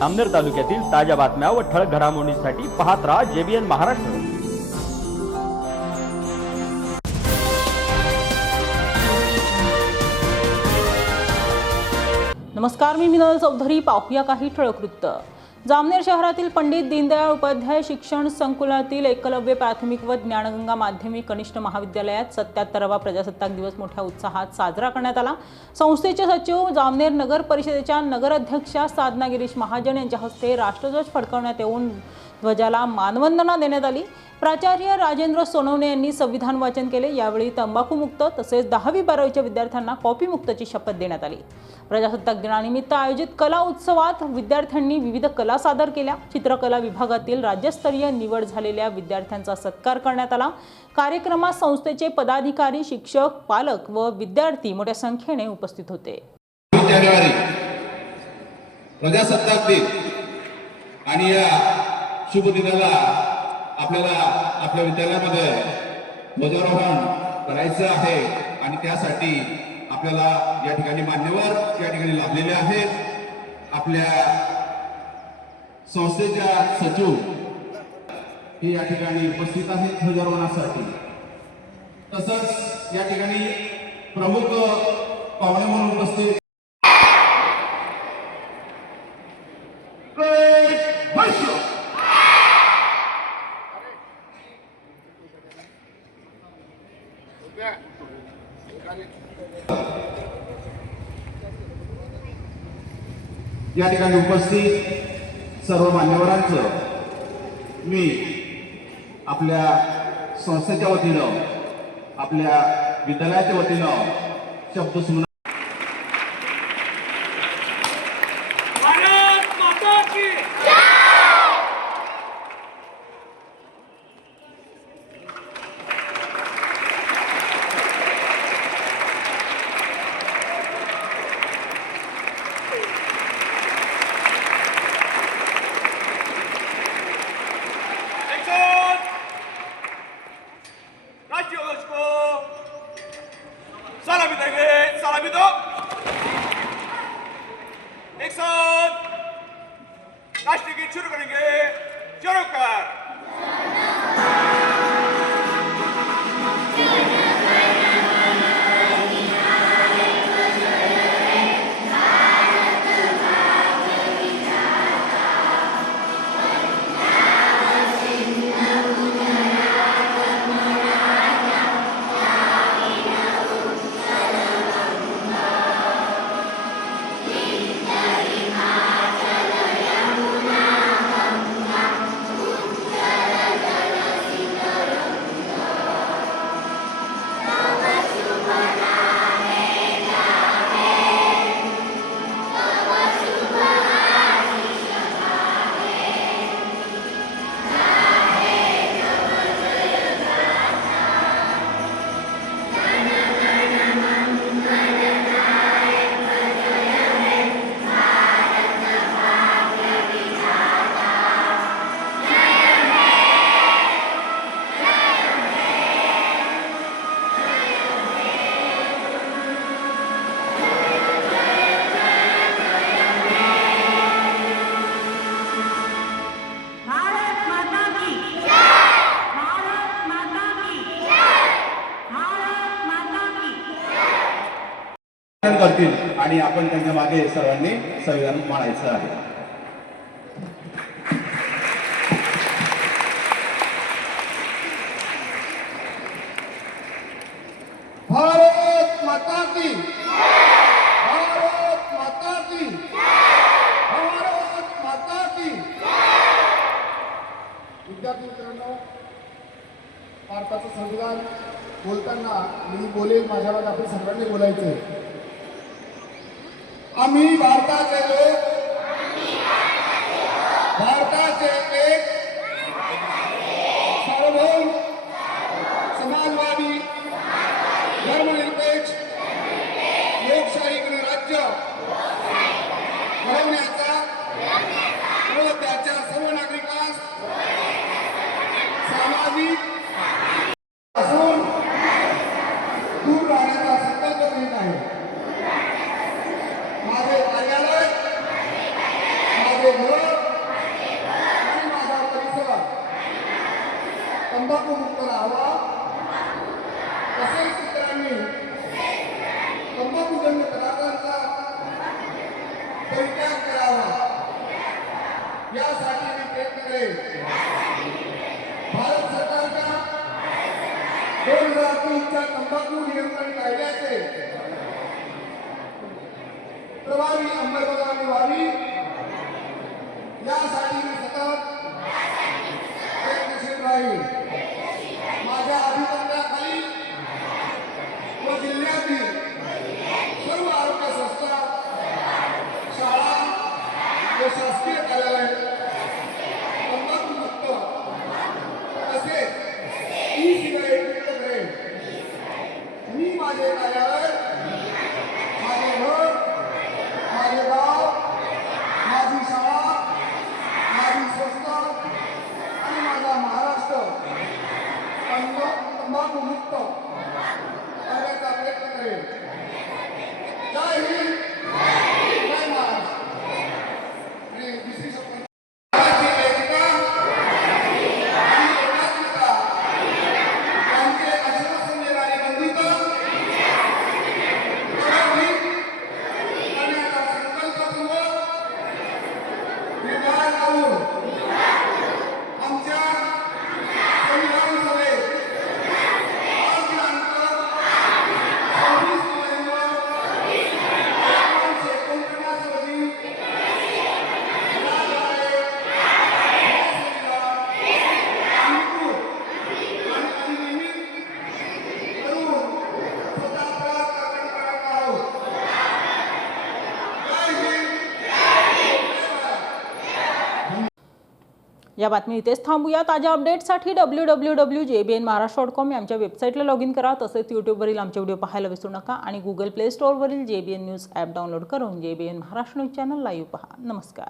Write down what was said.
जामनेर तालुक्यातील ताज्या बातम्या व ठळक घडामोडींसाठी पाहत राहा JBN महाराष्ट्र। नमस्कार, मी मिनल चौधरी। पाहूया काही ठळक वृत्त। जामनेर शहरातील पंडित दीनदयाळ उपाध्याय शिक्षण संकुलातील एकलव्य प्राथमिक व ज्ञानगंगा माध्यमिक कनिष्ठ महाविद्यालयात 77वा प्रजासत्ताक दिवस मोठ्या उत्साहात साजरा करण्यात आला। संस्थेचे सचिव जामनेर नगर परिषदेच्या नगराध्यक्षा साधना गिरीश महाजन यांच्या हस्ते राष्ट्रध्वज फडकवण्यात येऊन ध्वजाला मानवंदना देण्यात आली। प्राचार्य राजेंद्र सोनवणे यांनी संविधान वाचन केले। यावेळी तंबाखूमुक्त तसेच 10वी-12वीच्या विद्यार्थ्यांना कॉपीमुक्तची शपथ देण्यात आली। प्रजासत्ताक दिनानिमित्त आयोजित कला उत्सवात विद्यार्थ्यांनी विविध कला सादर केल्या। चित्रकला विभागातील राज्यस्तरीय निवड झालेल्या विद्यार्थ्यांचा सत्कार करण्यात आला। कार्यक्रमात संस्थेचे पदाधिकारी, शिक्षक, पालक व विद्यार्थी मोठ्या संख्येने उपस्थित होते। जानेवारी प्रजासत्ताक दिन आणि या शुभ दिनाला आपल्याला आपल्या विद्यालयामध्ये ध्वजारोहण करायचं आहे आणि त्यासाठी आपल्याला या ठिकाणी मान्यवर या ठिकाणी लाभलेले आहेत। आपल्या संस्थेच्या सचिव हे या ठिकाणी उपस्थित आहेत ध्वजारोहणासाठी। तसंच या ठिकाणी प्रमुख पाहुणे म्हणून उपस्थित या ठिकाणी उपस्थित सर्व मान्यवरांचं मी आपल्या संस्थेच्या वतीनं आपल्या विद्यालयाच्या वतीनं शब्द सुना। भारत माता की राष्ट्रीय ध्वज को सलामी देंगे, सलामी दो। एक साथ राष्ट्रीय गीत शुरू करेंगे, शुरू कर। करतील आणि आपण त्यांच्या मागे सर्वांनी संविधान मानायचं आहे। भारत माता की, भारत माता की, भारत माता की। विद्यार्थी मित्रांनो, भारताचं संविधान बोलताना मी बोलेल, माझ्या मागे आपण सर्वांनी बोलायचं। आम्ही भारताचे लोक, भारताचे एक सार्वभौम समाजवादी धर्मनिरपेक्ष लोकशाही गणराज्य घडवण्याचा व त्याच्या सर्व नागरिकांस सामाजिक असून दूर राहण्याचा संकल्प करीत आहे। माझे कार्यालय परित्याग करावा यासाठी मी प्रयत्न करेन. भारत सरकारच्या 2003च्या तंबाखू नियंत्रण कायद्याचे प्रभावी अंमलबजावणी व्हावी यासाठी मी सतत प्रयत्नशील राहील. माझ्या अभियंत्याखाली व जिल्ह्यातील सर्व आरोग्य संस्था, शाळा व शासकीय कार्यालय तंबाखूमुक्त तसेच ई सिगारेट मुक्त करेल. मी माझे कार्यालय, माझे घर, माझे गाव, माझी शाळा, माझी संस्था आणि माझा महाराष्ट्र तंबाखू मुक्त करण्याचा प्रयत्न करेल. जय हिंद, जय महाराष्ट्र. आणि दुसरी शब्द एकता आणि एकात्मता यांचे आश्वासन देणारी बंधुता करण्याचा संकल्पपूर्वक निर्धार करून आमच्या संविधान सभेत आज दिनांक 26 नोव्हेंबर 1949 रोजी घराद्वारे, अनुकूल आणि अधिनियमित करून स्वतः प्रकट करत आहोत. जय हिंद, जय भारत. या बातमी इथेच थांबूया. ताज्या अपडेट्ससाठी www.jbnmaharashtra.com या आमच्या वेबसाईटला लॉग इन करा. तसेच यूट्यूबवरील आमचे व्हिडिओ पाहायला विसरू नका आणि गुगल प्ले स्टोअरवरील JBN न्यूज ॲप डाउनलोड करून JBN Maharashtra news channel live पहा. नमस्कार.